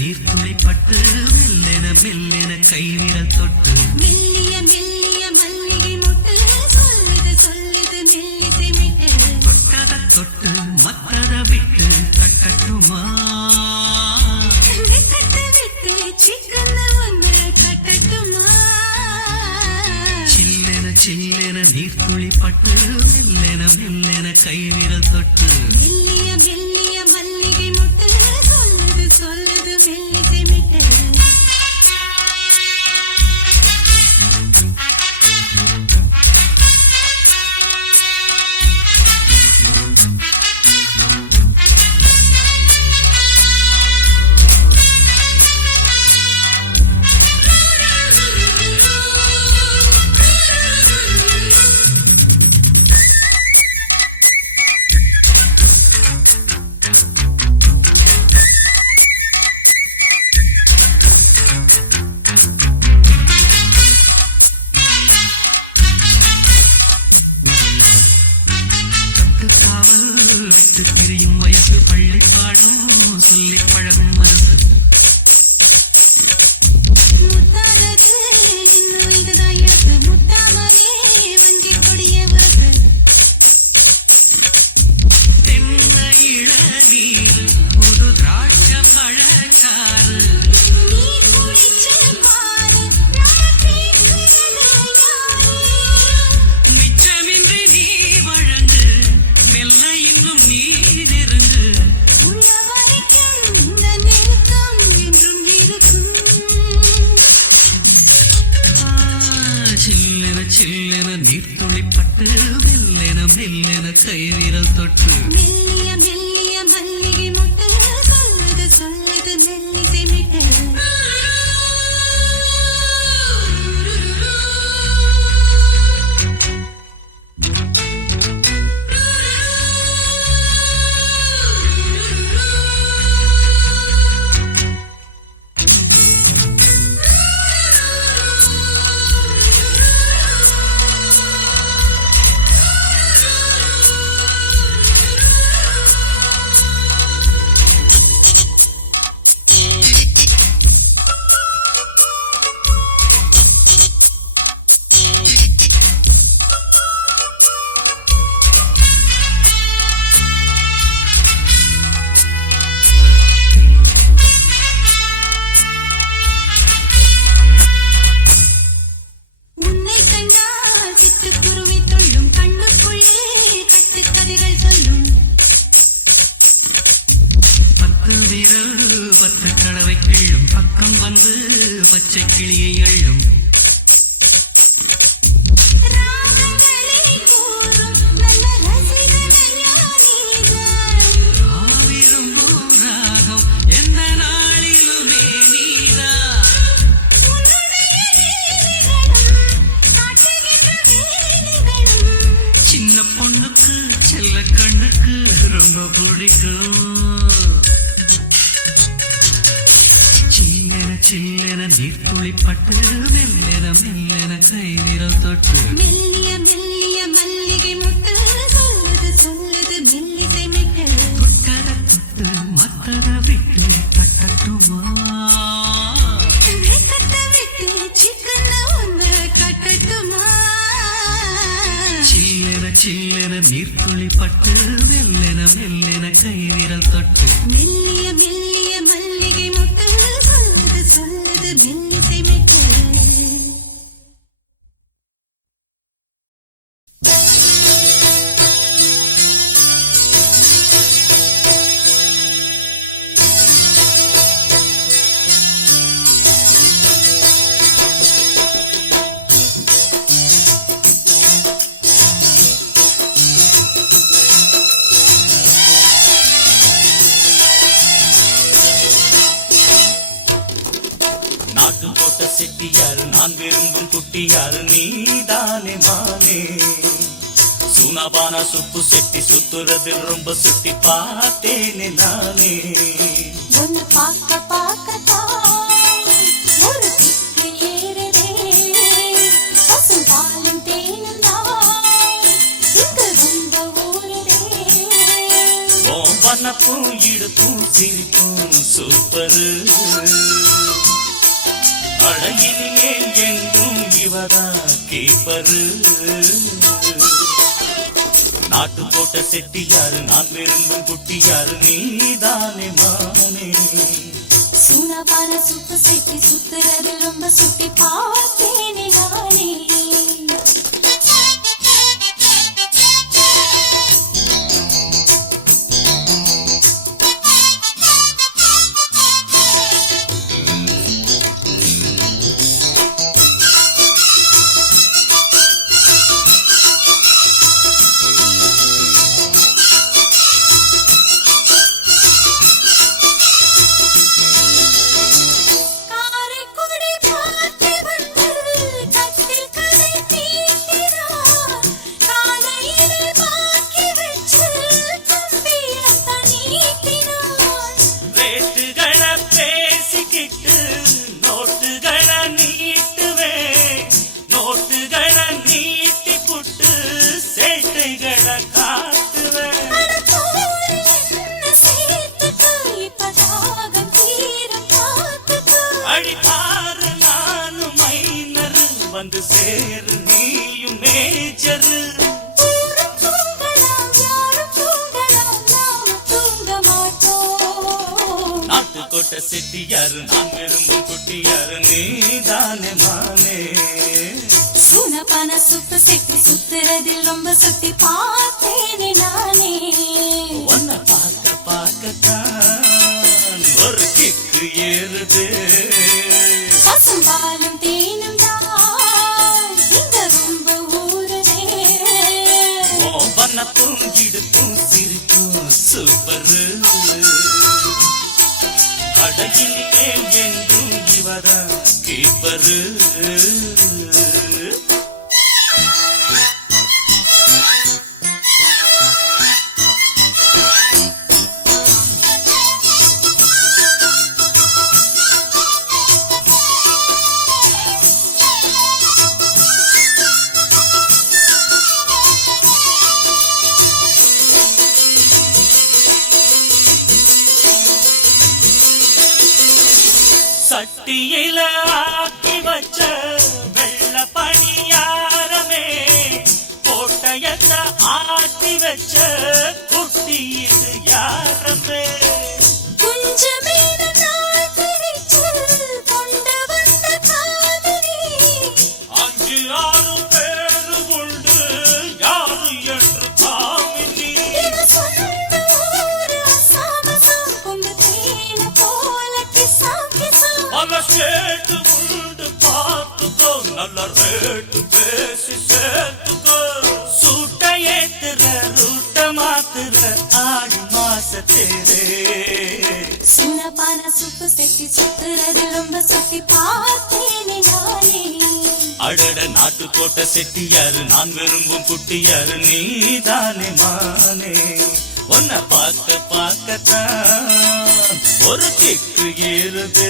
நீர்த்துளி பட்டு மெல்லென மெல்லென கைவிரல் தொட்டு மெல்லிய மெல்லிய மல்லிகை முட்டு சொல்லுது சொல்லுது மெல்லிசை மிட்டு தொட்டத தொட்டு மத்தத விட்டு கட்டட்டுமா வெக்கத்தை விட்டு சிக்கன ஒன்று கட்டட்டுமா சில்லென சில்லென நீர்த்துளி பட்டு மெல்லென மெல்லென கைவிரல் தொட்டு மெல்லிய மெல்லிய மல்லிகை முட்டு சொல்லுது சொல்லுது மெல்லிசை மிட்டு விட்டு பிரியும் வயசு பள்ளி பாடம் சொல்லி பழகும் மனசு முத்தாதது இன்னும் இதுதான் இருக்கு முட்டாமலே வஞ்சி கொடிய உரசு தென்ன இளநீர் ஒரு திராட்ச பழச்சாறு நீ குடிச்சு பாரு நான் பேசுறது யாரு மிச்சமின்றி நீ வழங்கு மெல்ல இன்னும் நீ நெருங்கு உள்ள வரைக்கும் இந்த நெருக்கம் என்றும் இருக்கும் சில்லென சில்லென நீர்த்துளி பட்டு மெல்லென மெல்லென கைவிரல் தொட்டு மெல்லிய மெல்லிய மல்லிகை முட்டு சொல்லுது சொல்லுது மெல்லிசை மிட்டு உன்னை கண்டால் சிட்டுக்குருவி துள்ளும் கண்ணுக்குள்ளே கட்டுக்கதைகள் சொல்லும் பத்து விரல் பத்து கடவை கிள்ளும் பக்கம் வந்து பச்சை கிளியை அள்ளும் ராகங்களை கூறும் நல்ல ரசிகனையா நீதான் விரும்பும் ராகம் எந்த நாளிலுமே நீதா உன்னுடைய லீலைகளும் காட்டுகின்ற வேலைகளும் சின்ன பொண்ணுக்கு செல்ல கண்ணுக்கு ரொம்ப பிடிக்கும் சில்லென சில்லென நீர்த்துளி பட்டு மெல்லென மெல்லென கைவிரல் தொட்டு மெல்லிய மெல்லிய மல்லிகை முட்டு சொல்லுது சொல்லுது மெல்லிசை மிட்டு தொட்டத தொட்டு மத்தத விட்டு கட்டட்டுமா வெக்கத்தை விட்டு சிக்கன ஒன்று கட்டட்டுமா சில்லென சில்லென நீர்த்துளி பட்டு மெல்லென மெல்லென கைவிரல் தொட்டு மெல்லிய மெல்லிய மல்லிகை முட்டு சொல்லுது சொல்லுது மெல்லிசை மிட்டு நாட்டு போட்ட செட்டியாரு நான் விரும்பும் குட்டியாரு நீதானே மானே சூனாபானா சுப்பு செட்டி சுத்துறது ரொம்ப சுத்தி பார்த்தேனே நானே ஒன்னு பார்க்க பார்க்கத்தான் ஒரு திக்கு ஏறுதே பசும் பாலும் தேனும் தான் இங்கு ரொம்ப ஊறுதே வனப்பும் இடுப்பும் சிரிப்பும் சூப்பரு அழகினிலே எங்கும் இவதான் கீப்பரு நாட்டு போட்ட செட்டியாரு நான் விரும்பும் குட்டியாரு நீதானே மானே சூனாபான சுப்பு செட்டி சுத்துறது ரொம்ப சுட்டி பார்த்தேனே நானே வந்து சேரு நீயும் மேஜரு நாட்டுக்கோட்டை செட்டியாரு நான் விரும்பும் குட்டியாரு நீதானே மானே சூனாபான சுப்பு செட்டி சுத்துறதில் ரொம்ப சுட்டி பார்த்தேனே நானே உன்னை பார்க்க பார்க்கத்தான் ஒரு கிக்கு ஏறுது பசும்பாலும் தேனும் தான் இங்க ரொம்ப ஊறுதே வனப்பும் இடுப்பும் சிரிப்பும் சூப்பரு அழகினிலே என்றும் இவதான் கீப்பரு சட்டியில ஆக்கி வச்ச வெள்ள பணியாரமே கோட்டையத்த ஆட்டி வச்ச குட்டி இது யாரமே அஞ்சு ஆறு பேரு உண்டு யாரு என்று காமினி பல சேட்டு உண்டு பார்த்துக்கோ நல்ல ரேட்டு பேசி சேர்த்துக்கோ சூட்ட ஏத்துற ரூட்ட மாத்துற ஆடி மாசத்தேரே சூனாபான சுப்பு செட்டி சுத்துறதில் ரொம்ப சுட்டி பார்த்தேனே நானே அடட நாட்டுக்கோட்டை செட்டியாரு நான் விரும்பும் குட்டியாரு நீதானே மானே உன்னை பார்க்க பார்க்கத்தான் ஒரு கிக்கு ஏறுது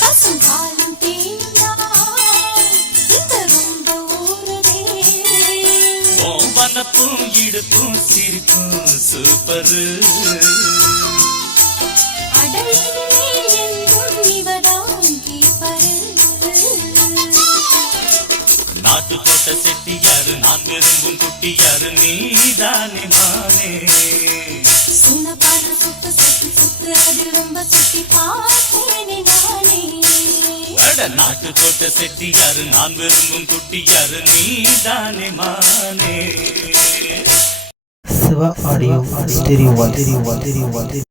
பசும்பாலும் தேனும் தான் இங்க ரொம்ப ஊறுதே வனப்பும் இடுப்பும் சிரிப்பும் சூப்பரு அடலிலே எங்கும் இவதான் கீப்பரு நாட்டுக்கோட்டை செட்டியாரு நான் விரும்பும் குட்டியாரு நீதானே மானே சூனாபான சுப்பு செட்டி சுத்துறதில் ரொம்ப சுட்டி பார்த்தேனே நானே அட நாட்டுக்கோட்டை செட்டியாரு நான் விரும்பும் குட்டியாரு நீதானே மானே Siva Audio Stereo 1